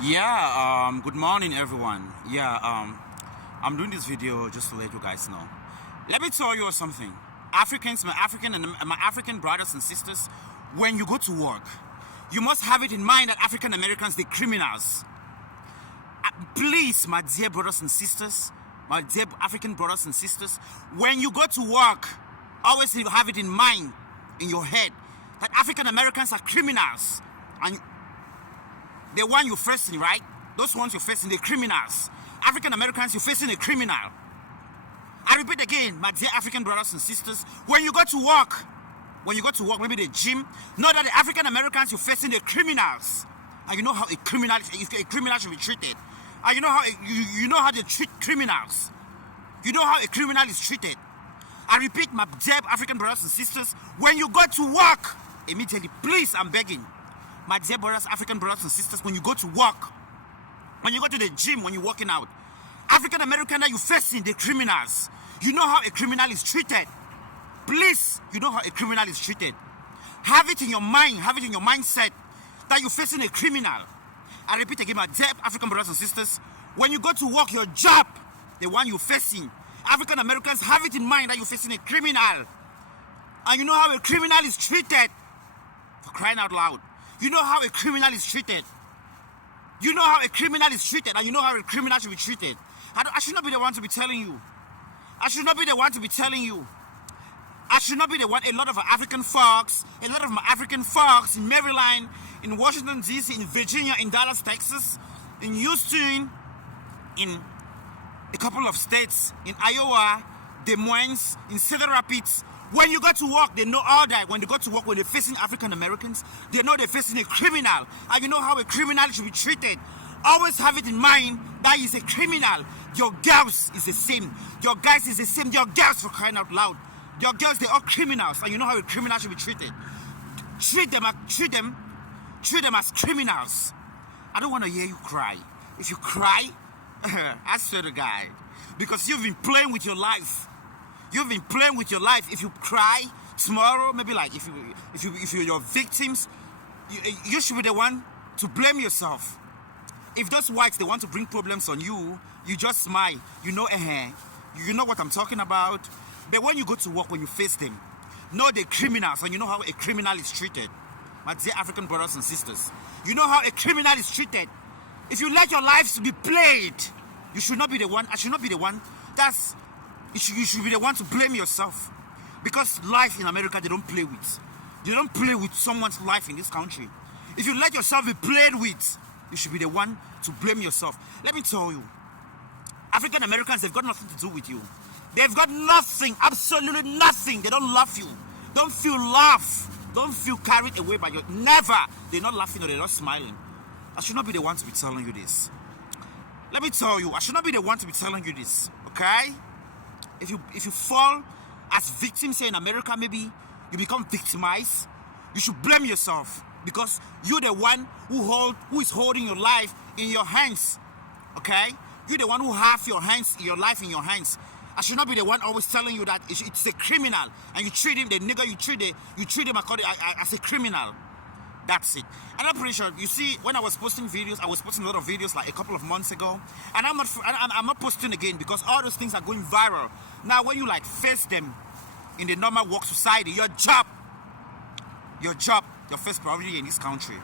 Good morning everyone. I'm doing this video just to let you guys know. Let me tell you something. Africans, my African brothers and sisters, when you go to work, you must have it in mind that African Americans, they're criminals. Please, my dear brothers and sisters, my dear African brothers and sisters, when you go to work, always have it in mind, in your head, that African Americans are criminals. And the one you're facing, right? Those ones you're facing, they're criminals. African Americans, you're facing a criminal. I repeat again, my dear African brothers and sisters, when you go to work, maybe the gym, know that the African Americans, you're facing the criminals. And you know how a criminal should be treated. And you know how they treat criminals. You know how a criminal is treated. I repeat, my dear African brothers and sisters, when you go to work, immediately, please, I'm begging, my dear brothers, African brothers and sisters, when you go to work, when you go to the gym, when you're working out, African American that you're facing, the criminals, you know how a criminal is treated. Please, you know how a criminal is treated. Have it in your mind, have it in your mindset that you're facing a criminal. I repeat again, my dear African brothers and sisters, when you go to work, your job, the one you're facing, African Americans have it in mind that you're facing a criminal. And you know how a criminal is treated. For crying out loud. You know how a criminal is treated. You know how a criminal is treated, and you know how a criminal should be treated. I should not be the one to be telling you. I should not be the one to be telling you. I should not be the one. A lot of my African folks in Maryland, in Washington, D.C., in Virginia, in Dallas, Texas, in Houston, in a couple of states, in Iowa, Des Moines, in Cedar Rapids. When you go to work, they know all that. When they go to work, when they're facing African Americans, they know they're facing a criminal. And you know how a criminal should be treated. Always have it in mind that he's a criminal. Your girls is the same. Your guys is the same. Your girls, for crying out loud. Your girls, they're all criminals. And you know how a criminal should be treated. Treat them as criminals. I don't want to hear you cry. If you cry, I swear to God, because you've been playing with your life. You've been playing with your life. If you cry tomorrow, maybe like if you're your victims, you should be the one to blame yourself. If those whites, they want to bring problems on you, you just smile. You know what I'm talking about. But when you go to work, when you face them, know the criminals, and you know how a criminal is treated. My dear African brothers and sisters, you know how a criminal is treated. If you let your lives be played, you should not be the one. I should not be the one. You should be the one to blame yourself. Because life in America, they don't play with. They don't play with someone's life in this country. If you let yourself be played with, you should be the one to blame yourself. Let me tell you, African Americans, they've got nothing to do with you. They've got nothing, absolutely nothing. They don't love you. Don't feel love. Don't feel carried away by your... Never. They're not laughing or they're not smiling. I should not be the one to be telling you this. Let me tell you, I should not be the one to be telling you this, okay? If you fall as victims here in America, maybe you become victimized, you should blame yourself because you're the one who is holding your life in your hands. Okay? You're the one who have your life in your hands. I should not be the one always telling you that it's a criminal and you treat him, the nigga, you treat him according as a criminal. That's it. And I'm pretty sure, you see, when I was posting videos, I was posting a lot of videos like a couple of months ago. And I'm not posting again because all those things are going viral. Now, when you like face them in the normal work society, your job, your first priority in this country.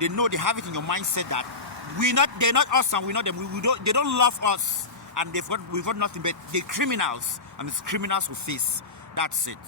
They know, they have it in your mindset that they're not us and we're not them. They don't love us. And we've got nothing but they're criminals. And it's criminals we face. That's it.